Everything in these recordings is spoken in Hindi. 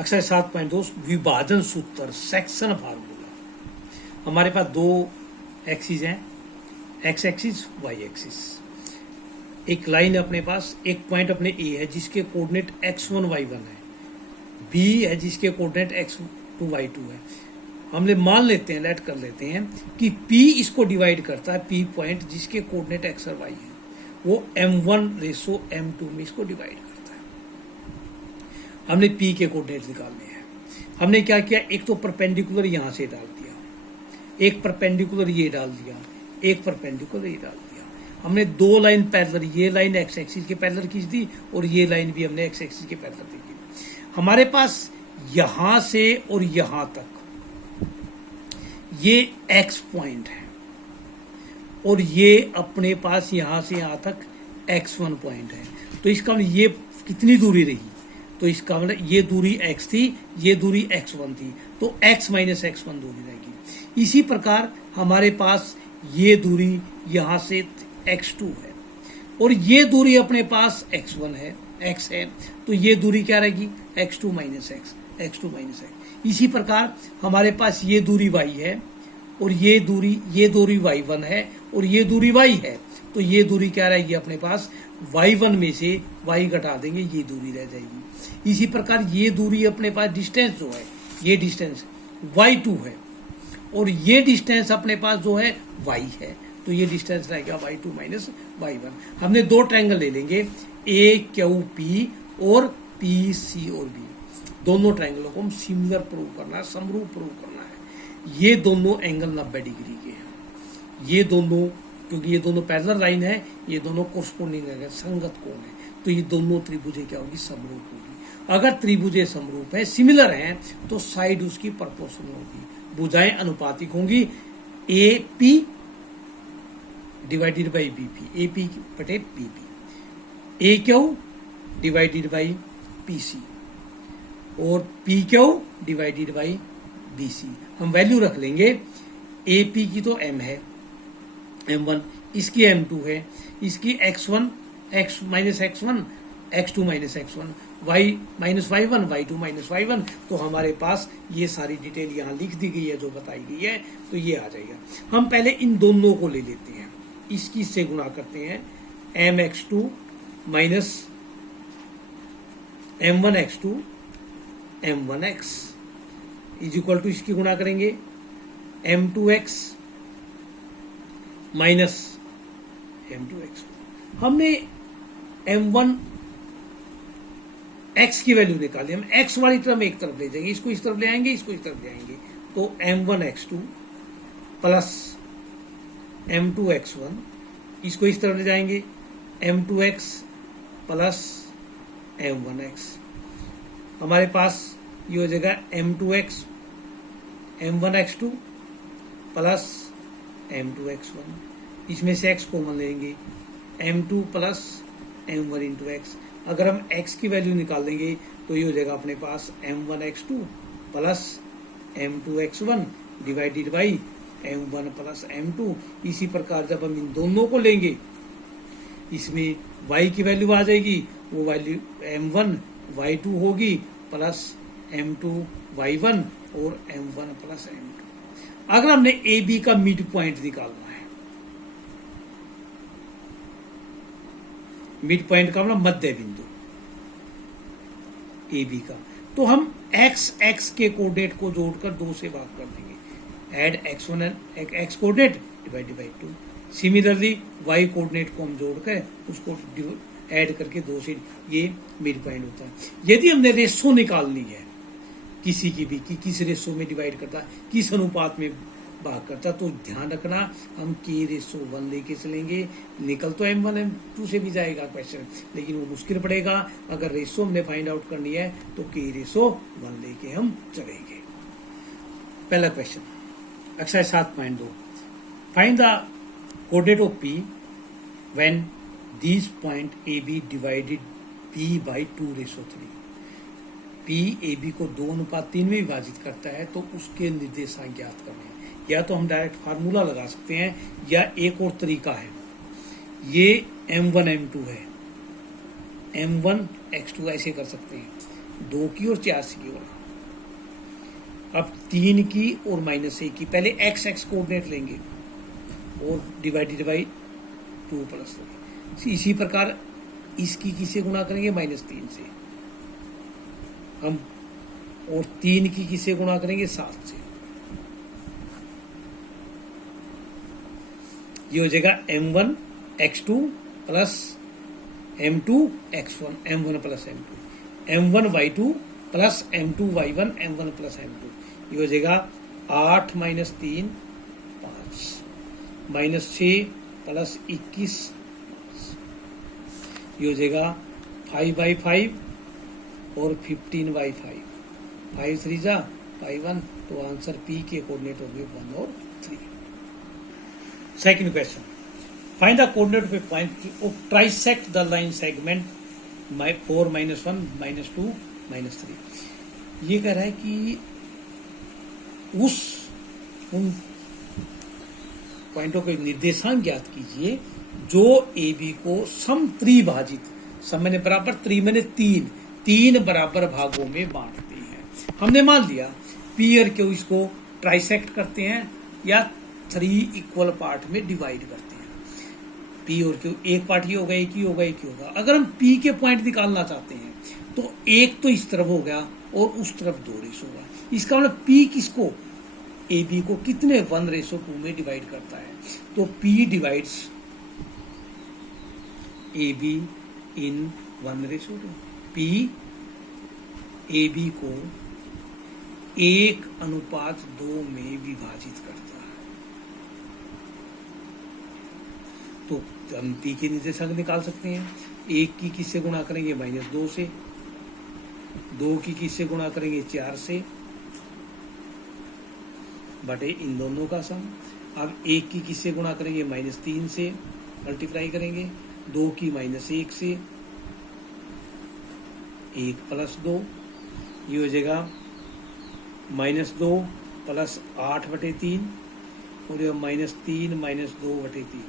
अक्षर 7.2 विभाजन सूत्र सेक्शन फार्मूला। हमारे पास दो एक्सिस हैं, एक्स एक्सिस वाई एक्सिस। एक लाइन अपने पास, एक पॉइंट अपने ए है जिसके कोऑर्डिनेट x1 y1 है, बी है जिसके कोऑर्डिनेट x2 y2 है। हमने मान लेते हैं, लेट कर लेते हैं कि P इसको डिवाइड करता है, P पॉइंट जिसके कोऑर्डिनेट x और y है, वो m1:m2 में इसको डिवाइड करता है। हमने P के कोऑर्डिनेट निकालने हैं। हमने क्या किया, एक तो परपेंडिकुलर यहां से डाल दिया, एक परपेंडिकुलर ये डाल दिया, एक परपेंडिकुलर ये डाल दिया। हमने दो लाइन पैरेलल, ये लाइन एक्स एक्सिस के पैरेलल खींच दी और ये लाइन भी हमने एक्स एक्सिस के पैरेलल खींच दी। हमारे पास यहां से और यहां तक ये एक्स पॉइंट है और ये अपने पास यहां से यहां तक x1 पॉइंट है। तो इसका मतलब ये कितनी दूरी रही, तो इसका मतलब ये दूरी x थी, ये दूरी x1 थी, तो x माइनस x1 दूरी रहेगी। इसी प्रकार हमारे पास ये दूरी यहां से x2 है और ये दूरी अपने पास x1 है, x है, तो ये दूरी क्या रहेगी, x2 minus x, x2 minus x। इसी प्रकार हमारे पास ये दूरी y है और ये दूरी y1 है और ये दूरी y है, तो ये दूरी क्या रहेगी अपने पास, y1 में से y घटा देंगे, ये दूरी रह जाएगी। इसी प्रकार ये दूरी अपने पास, डिस्टेंस जो है, ये डिस्टेंस y2 है और ये डिस्टेंस अपने पास जो है y है, तो ये डिस्टेंस रहेगा y2 माइनस y1। हमने दो ट्रायंगल ले लेंगे, AQP और PC और B। दोनों ट्रायंगलों को हम सिमिलर प्रूव करना है, समरूप प्रूव करना है। ये दोनों एंगल 90 डिग्री के हैं, ये दोनों, क्योंकि ये दोनों पैरेलल लाइन है, ये दोनों कोरस्पोंडिंग है, संगत कोण है, तो ये दोनों त्रिभुजें क्या होगी, समरूप होगी। अगर त्रिभुजें समरूप है, सिमिलर हैं, तो साइड उसकी प्रोपोर्शनल होगी, भुजाएं अनुपातिक होंगी। AP divided by BP, AP बटे BP, AQ divided by PC और PQ डिवाइडेड बाई BC। हम वैल्यू रख लेंगे, AP की तो M है, M1, इसकी M2 है, इसकी X1 X minus X1, X2 minus X1, Y minus Y1, Y2 minus Y1। तो हमारे पास ये सारी डिटेल यहाँ लिख दी गई है जो बताई गई है, तो ये आ जाएगा। हम पहले इन दोनों को ले लेते हैं, इसकी से गुणा करते हैं, MX2 minus M1X2 M1X is equal to, इसकी गुणा करेंगे M2X माइनस M2X। हमने M1 X की वैल्यू निकाली, हम X वाली टर्म एक तरफ ले जाएंगे, इसको इस तरफ ले आएंगे, इसको इस तरफ ले आएंगे, तो M1X2 प्लस M2X1, इसको इस तरफ ले जाएंगे, M2X प्लस M1X। हमारे पास ये हो जाएगा M2X M1X2 प्लस M2X1, इसमें से X कॉमन लेंगे, M2 plus M1 into X। अगर हम X की वैल्यू निकाल देंगे तो ये हो जाएगा अपने पास M1X2 plus M2X1 divided by M1 plus M2। इसी प्रकार जब हम इन दोनों को लेंगे, इसमें Y की वैल्यू आ जाएगी, वो वैल्यू M1 Y2 होगी प्लस M2 Y1 और M1 प्लस M2। अगर हमने AB का मिड पॉइंट निकालना है, मिड पॉइंट का मतलब मध्य बिंदु AB का, तो हम X के कोऑर्डिनेट को जोड़कर 2 से भाग कर देंगे, add X1 and X coordinate divided by 2। Similarly Y coordinate को हम जोड़कर उसको ऐड करके 2 से, ये मिड पॉइंट होता है। यदि हमने रेशो निकालनी है किसी की भी, कि किस रेशो में डिवाइड करता है, किस अनुपात में भाग करता, तो ध्यान रखना हम K/1 लेके चलेंगे। निकल तो M1 M2 से भी जाएगा क्वेश्चन, लेकिन वो मुश्किल पड़ेगा। अगर रेशो हमने फाइंड आउट करनी है तो K/1 लेके हम चलेंगे। पहला question, exercise 7.2, find the coordinate of P when this point AB divided P by 2/3। P AB को 2:3 में विभाजित करता है, तो उसके निर्देशांक ज्ञात करने हैं। या तो हम डायरेक्ट फार्मूला लगा सकते हैं, या एक और तरीका है, ये M1 M2 है, M1 X2 ऐसे कर सकते हैं, 2 की और 84 की गुणा। अब 3 की और -1 की, पहले एक्स एक्स कोऑर्डिनेट लेंगे और डिवाइडेड बाई 2 + 3। इसी प्रकार इसकी किससे गुणा करेंगे? -3 से हम, और 3 की किससे गुणा करेंगे? 7 से। ये हो जाएगा m1 x2 plus m2 x1, m1 plus m2, m1 y2 plus m2 y1, m1 plus m2। ये हो जाएगा 8 - 3 5, -6 प्लस 21, ये हो जाएगा 5/5 और 15/5, 5 3 जा 5 1। तो आंसर पी के कोऑर्डिनेट होंगे 1 और 3। Second question, find the coordinate of A point of trisect the line segment 4 - 1 -2 -3। ये कह रहा है कि उन पॉइंटों के निर्देशांक ज्ञात कीजिए जो ए बी को समत्रिभाजित, सम मैंने बराबर, त्रि मैंने तीन बराबर भागों में बांटते हैं। हमने मान लिया पी और क्यू इसको ट्राइसेक्ट करते हैं या 3 इक्वल पार्ट में डिवाइड करते हैं। पी और क्यू एक पार्ट ही होगा, एक ही होगा, एक ही होगा। अगर हम पी के पॉइंट निकालना चाहते हैं तो एक तो इस तरफ हो गया और उस तरफ 2 रेशो होगा। इसका मतलब पी किसको, ए बी को कितने 1:2 में डिवाइड करता है? तो P divides A B in 1:2। P A B को 1:2 में विभाजित करता है। तो हम पी के निर्देशांक निकाल सकते हैं। 1 की किससे गुणा करेंगे? -2 से। 2 की किससे गुणा करेंगे? 4 से, बटे इन दोनों का सम। अब 1 की किससे गुणा करेंगे? -3 से, मल्टीप्लाई करेंगे। 2 की -1 से, 1 + 2, ये हो जाएगा -2 + 8/3 और ये -3 - 2/3,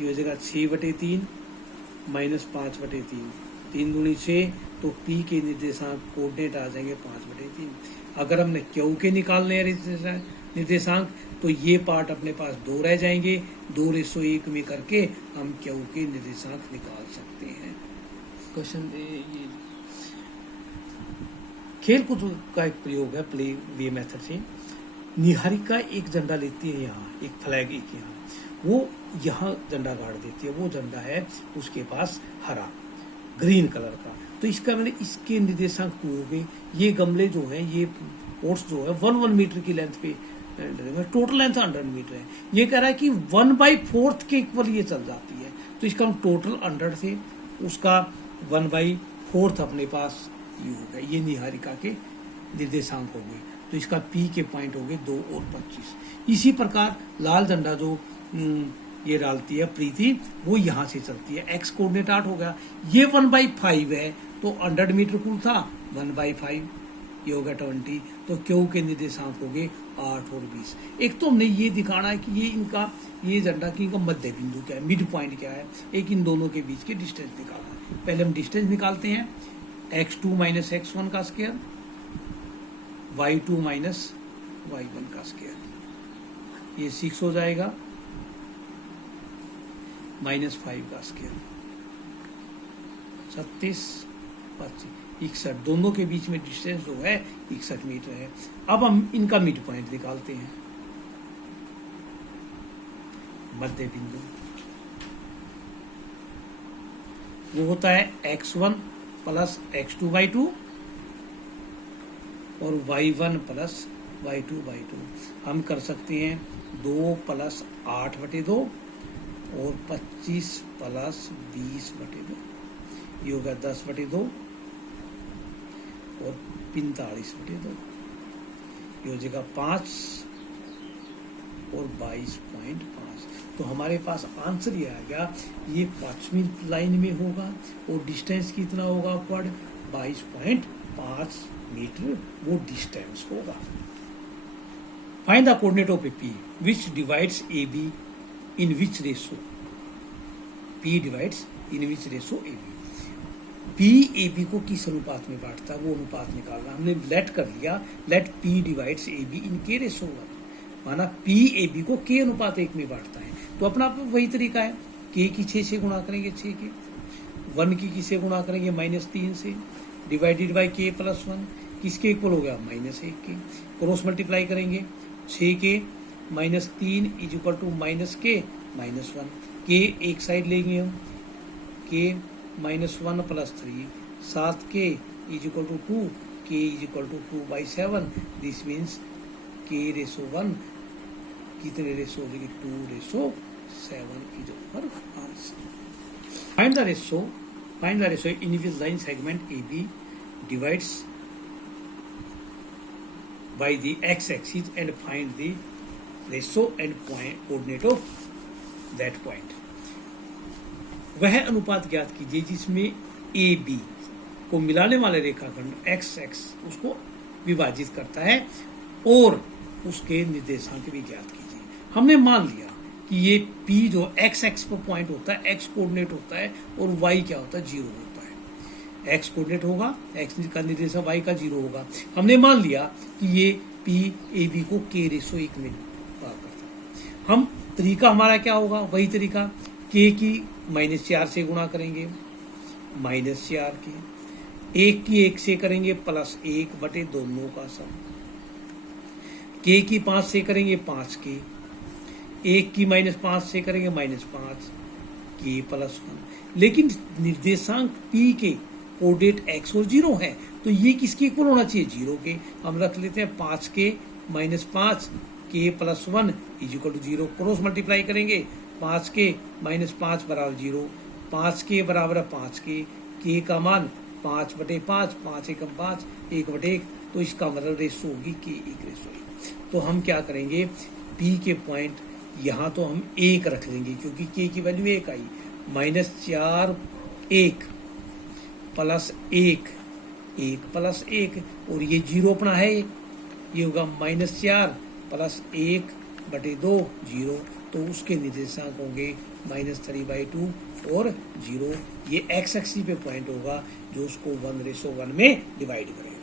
ये हो जाएगा 6/3 -5/3, 3 दूनी 6। तो पी के निर्देशांक कोऑर्डिनेट आ जाएंगे 5/3। अगर हमने क्यू के निकालने हैं निर्देशांक तो ये पार्ट अपने पास 2 रह जाएंगे। 2:1 में करके हम क्यू के निर्देशांक निकाल सकते हैं। क्वेश्चन ये खेल कूद का एक प्रयोग है, प्ले वे मेथड से। निहारिका एक झंडा लेती है, यहाँ एक फ्लैग, एक यहाँ, वो यहाँ झंडा गाड़ देती है। वो झंडा है उसके पास हरा, ग्रीन कलर का। तो इसका मैंने इसके निर्देशांक 2 हो गए। ये गमले जो है, ये पोर्ट्स जो है 1 मीटर की लेंथ पे, टोटल लेंथ 100 मीटर है। ये कह रहा है कि 1/4 के इक्वल ये चल जाती है। तो इसका हम टोटल 100 थे, उसका 1/4 अपने पास ये हो गया। ये निहारिका के निर्देशांक हो गए। तो इसका पी के पॉइंट हो गए 2 और 25। इसी प्रकार लाल झंडा जो ये डालती है प्रीति, वो यहाँ से चलती है। एक्स कोऑर्डिनेट 8 हो गया। ये 1/5 है तो 100 मीटर कुल था, 1/5 ये हो गया 20। तो क्यू के निर्देशांक हो गए 8 और 20। एक तो हमने ये दिखाना है कि ये इनका, ये झंडा की इनका मध्य बिंदु क्या है, मिड पॉइंट क्या है। एक इन दोनों के बीच के डिस्टेंस निकालना है। पहले हम डिस्टेंस निकालते हैं। x2 - x1 का स्क्वायर, y2 - y1 का स्क्वायर, ये 6 हो जाएगा, -5 का स्क्वायर, 36 25 61। दोनों के बीच में डिस्टेंस जो है 61 मीटर है। अब हम इनका मिड पॉइंट निकालते हैं, मध्य बिंदु। वो होता है x1 + x2/2 और y1 + y2/2। हम कर सकते हैं 2 + 8/2 और 25 + 20/2, ये होगा 10/2 और 45/2, ये हो जाएगा 5 और 22.5। तो हमारे पास आंसर ये आ गया। ये 5वीं लाइन में होगा और डिस्टेंस कितना होगा अपवर्ड? 22.5 मीटर वो डिस्टेंस होगा। Find the coordinate of A P which divides A B in which ratio. P divides in which ratio A B. P A B को किस अनुपात में बांटता है वो अनुपात निकालना। हमने लेट कर लिया, let P divides A B in K ratio 1, माना पी ए बी को के अनुपात 1 में बांटता है। तो अपना वही तरीका है, के की 6 से गुणा करेंगे 6 के, 1 की किससे गुणा करेंगे -3 से, डिवाइडेड बाई के प्लस 1, किसके इक्वल हो गया -1 के, क्रॉस मल्टीप्लाई करेंगे 6 के -3 इज इक्वल टू माइनस के -1, के एक साइड लेंगे हम, के -1 प्लस 3, 7 के is equal to 2, K is equal to 2/7, this means K ratio 1 कितने रेशो हो जाएगी 2:7 is our answer. Find the ratio in which line segment A B divides by the x-axis and find the ratio and point coordinate of that point। वह अनुपात ज्ञात कीजिए जिसमें ए बी को मिलाने वाले रेखाखंड एक्स एक्स उसको विभाजित करता है और उसके निर्देशांक भी ज्ञात कीजिए। हमने मान लिया कि ये पी जो एक्स एक्स पर पॉइंट होता है, एक्स कोऑर्डिनेट होता है और वाई क्या होता है 0 होता है। एक्स कोऑर्डिनेट होगा, एक्स का निर्देशांक वाई का 0 होगा। हमने मान लिया कि ये पी ए बी को के रेशो 1 में पार करता है। हम तरीका हमारा क्या होगा, वही तरीका, के की -4 से गुणा करेंगे, -4 के, 1 की 1 से करेंगे +1 बटे दोनों का सम, के की 5 से करेंगे 5 के, 1 की -5 से करेंगे -5 के +1। लेकिन निर्देशांक पी के कोऑर्डिनेट x और 0 है तो ये किसके इक्वल होना चाहिए 0 के। हम रख लेते हैं 5 के -5 K +1 is equal to 0, cross multiply करेंगे 5 के -5 बराबर 0, 5 के बराबर है 5 के का मान 5/5, 5 एकम 5, 1/1, तो इसका मतलब रेशो होगी के 1 रेशो 1। तो हम क्या करेंगे, पी के पॉइंट यहाँ तो हम 1 रख लेंगे क्योंकि के की वैल्यू 1 आई, -4 1 +1 1 + 1 और ये 0 अपना है, ये होगा -4 + 1/2 0, तो उसके निर्देशांक होंगे -3/2 और 0। ये x एक्सिस पे पॉइंट होगा जो उसको 1:1 में डिवाइड करेगा।